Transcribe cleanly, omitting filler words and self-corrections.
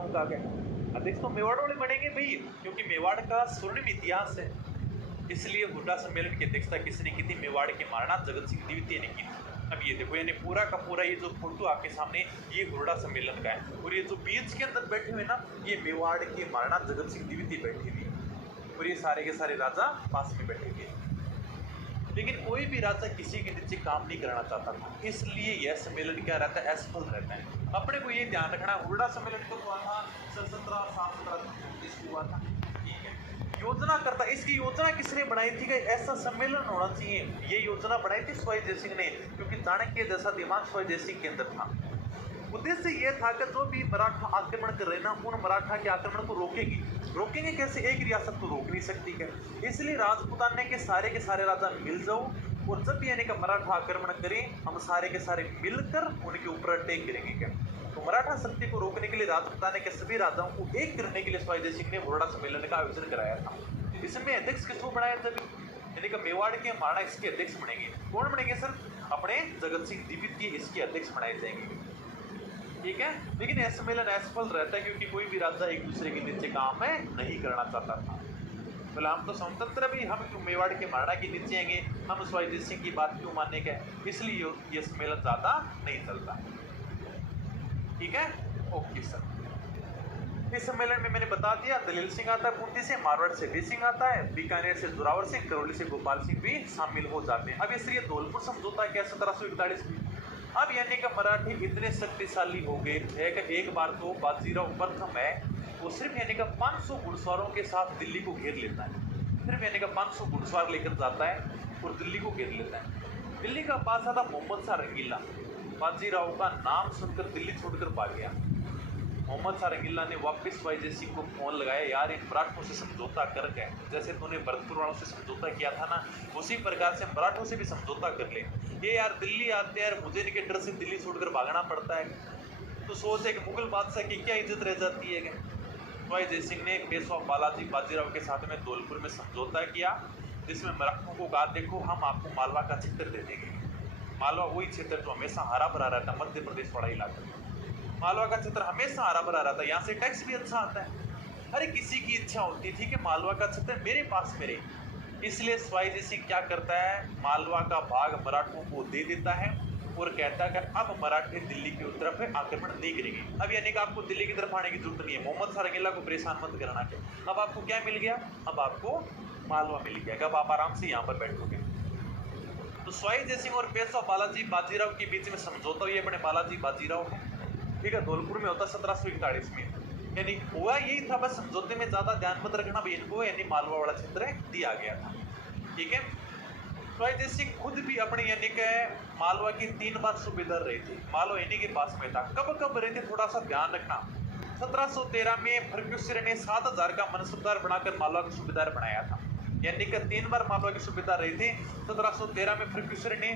राजाओं का गए अध्यक्ष तो मेवाड़ वाले बनेंगे भाई, क्योंकि मेवाड़ का स्वर्णिम इतिहास है। इसलिए हुड्डा सम्मेलन की अध्यक्षता किसने की थी? मेवाड़ के महाराणा जगत सिंह द्वितीय ने की थी। अब ये देखो, यानी पूरा का पूरा ये जो फोटो आपके सामने ये हुड्डा सम्मेलन का है, और ये जो बीच के अंदर बैठे हुए ना, ये मेवाड़ के महाराणा जगत सिंह द्वितीय बैठे हुए, और ये सारे के सारे राजा पास में बैठे हुए। लेकिन कोई भी राजा किसी के नीचे काम नहीं करना चाहता था, इसलिए यह सम्मेलन क्या रहता है? असफल रहता है। अपने को ये ध्यान रखना, हुड्डा सम्मेलन कब हुआ था? 1734 हुआ था। ठीक है, योजना करता, इसकी योजना किसने बनाई थी कि ऐसा सम्मेलन होना चाहिए? ये योजना बनाई थी शिवाजी जय सिंह ने, क्योंकि चाणक्य जैसा दिमाग शिवाजी जय सिंह के अंदर था। उद्देश्य ये था कि जो भी मराठा आक्रमण कर रहे ना, उन मराठा के आक्रमण को रोकेंगे कैसे? एक रियासत तो रोक नहीं सकती क्या? इसलिए राजपूताने के सारे राजा मिल जाओ, और जब भी यानी कि मराठा आक्रमण करें, हम सारे के सारे मिलकर उनके ऊपर अटैक करेंगे क्या? तो मराठा शक्ति को रोकने के लिए राजपूताने के सभी राजाओं को एक करने के लिए शिवाजी जय सिंह ने हुड्डा सम्मेलन का आयोजन कराया था। इसमें अध्यक्ष किसको बनाया था? यानी कि मेवाड़ के महाराणा इसके अध्यक्ष बनेंगे। कौन बनेंगे सर? अपने जगत सिंह द्वितीय इसके अध्यक्ष बनाए जाएंगे। ठीक है, लेकिन यह सम्मेलन असफल रहता है, क्योंकि कोई भी राजा एक दूसरे के नीचे काम है नहीं करना चाहता था। बोले हम तो स्वतंत्र भी, हम क्यों मेवाड़ के महाराणा के नीचे आएंगे? हम शिवाजी जय सिंह की बात क्यों मानने का? इसलिए ये सम्मेलन ज्यादा नहीं चलता। ठीक है, ओके सर। इस सम्मेलन में मैंने बता दिया, दलील सिंह आता है कुंती से, मारवाड़ से वी सिंह आता है, बीकानेर से जोरावर सिंह, करौली से गोपाल सिंह भी शामिल हो जाते हैं। अब इसलिए धौलपुर समझौता क्या 1741 में। अब यानी कि मराठी इतने शक्तिशाली हो गए थे कि एक बार तो बाजीराव प्रथम है, वो सिर्फ यानी कि 500 घुड़सवारों के साथ दिल्ली को घेर लेता है। सिर्फ यानी कि 500 घुड़सवार लेकर जाता है और दिल्ली को घेर लेता है। दिल्ली का बादशाह था मोहम्मद शाह रंगीला। बाजीराव का नाम सुनकर दिल्ली छोड़कर भाग गया। मोहम्मद शाह रंगीला ने वापस शिवाजी जय सिंह को फोन लगाया, यार इन मराठों से समझौता कर गए, जैसे तूने भरतपुर वालों से समझौता किया था ना, उसी प्रकार से मराठों से भी समझौता कर ले। ये यार दिल्ली आते हैं, मुझे इनके डर से दिल्ली छोड़कर भागना पड़ता है। तो सोच है कि मुगल बादशाह की क्या इज्जत रह जाती है। शिवाजी जय सिंह ने पेशवा बालाजी बाजीराव के साथ में धौलपुर में समझौता किया, जिसमें मराठों को कहा, देखो हम आपको मालवा का क्षेत्र दे देंगे। मालवा वही क्षेत्र जो हमेशा हरा भरा रहता है, मध्य प्रदेश वाला इलाका। मालवा का क्षेत्र हमेशा हरा भरा रहता है, यहाँ से टैक्स भी अच्छा आता है। अरे किसी की इच्छा होती थी कि मालवा का क्षेत्र मेरे पास में रहे, इसलिए शिवाजी जय सिंह क्या करता है, मालवा का भाग मराठों को दे देता है और कहता है कि अब मराठे दिल्ली की तरफ आक्रमण नहीं करेंगे। अब यानी कि आपको दिल्ली की तरफ आने की जरूरत नहीं है, मोहम्मद शाह रंगीला को परेशान मत करना चाहिए। अब आपको क्या मिल गया? अब आपको मालवा मिल गया, अब आप आराम से यहाँ पर बैठोगे। तो शिवाजी जय सिंह और पेशवा बालाजी बाजीराव के बीच में समझौता हुई, अपने बालाजी बाजीराव है, ठीक है, धौलपुर में होता 1741 में। यानी हुआ यही था, बस समझौते में ज्यादा ध्यान मत रखना भाई, इनको यानी मालवा वाला क्षेत्र दिया गया था। ठीक है, शिवाजी जय सिंह खुद भी अपने यानी कि मालवा की 3 बार सूबेदार रहे थे। मालवा इन्हीं के पास में था। कब कब रहे थे थोड़ा सा ध्यान रखना। 1713 में फर्ग्यूसन ने 7000 का मनसबदार बनाकर मालवा का सूबेदार बनाया था, यानी कि 3 बार मालवा के सूबेदार रहे थे। 1713 में फर्ग्यूसन ने